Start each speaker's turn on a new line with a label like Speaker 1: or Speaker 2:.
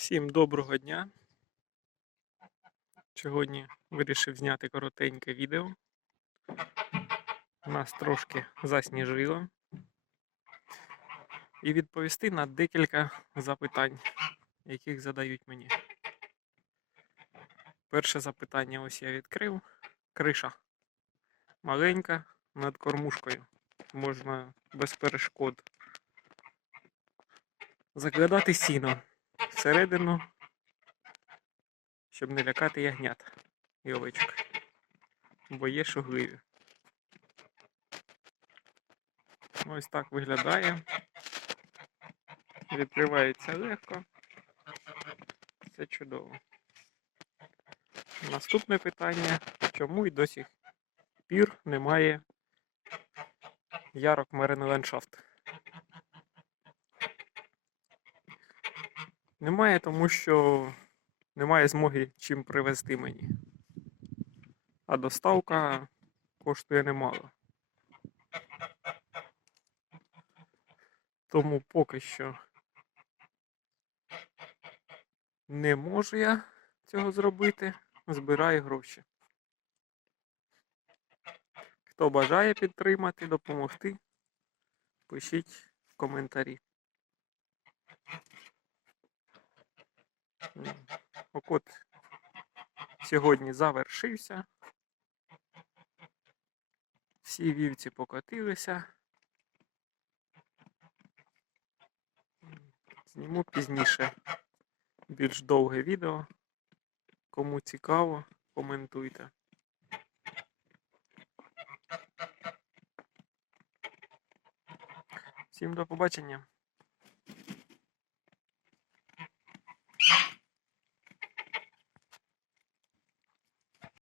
Speaker 1: Всім доброго дня. Сьогодні вирішив зняти коротеньке відео. Нас трошки засніжило. І відповісти на декілька запитань, яких задають мені. Перше запитання ось я відкрив. Криша. Маленька над кормушкою. Можна без перешкод закладати сіно всередину, щоб не лякати ягнят і овечок. Бо є шугливі. Ось так виглядає. Відкривається легко. Все чудово. Наступне питання. Чому і до сих пір немає ярок ландшафт? Немає, тому що немає змоги чим привезти мені. А доставка коштує немало. Тому поки що не можу я цього зробити. Збираю гроші. Хто бажає підтримати, допомогти, пишіть в коментарі. Окот сьогодні завершився. Всі вівці покотилися. Зніму пізніше більш довге відео. Кому цікаво, коментуйте. Всім до побачення.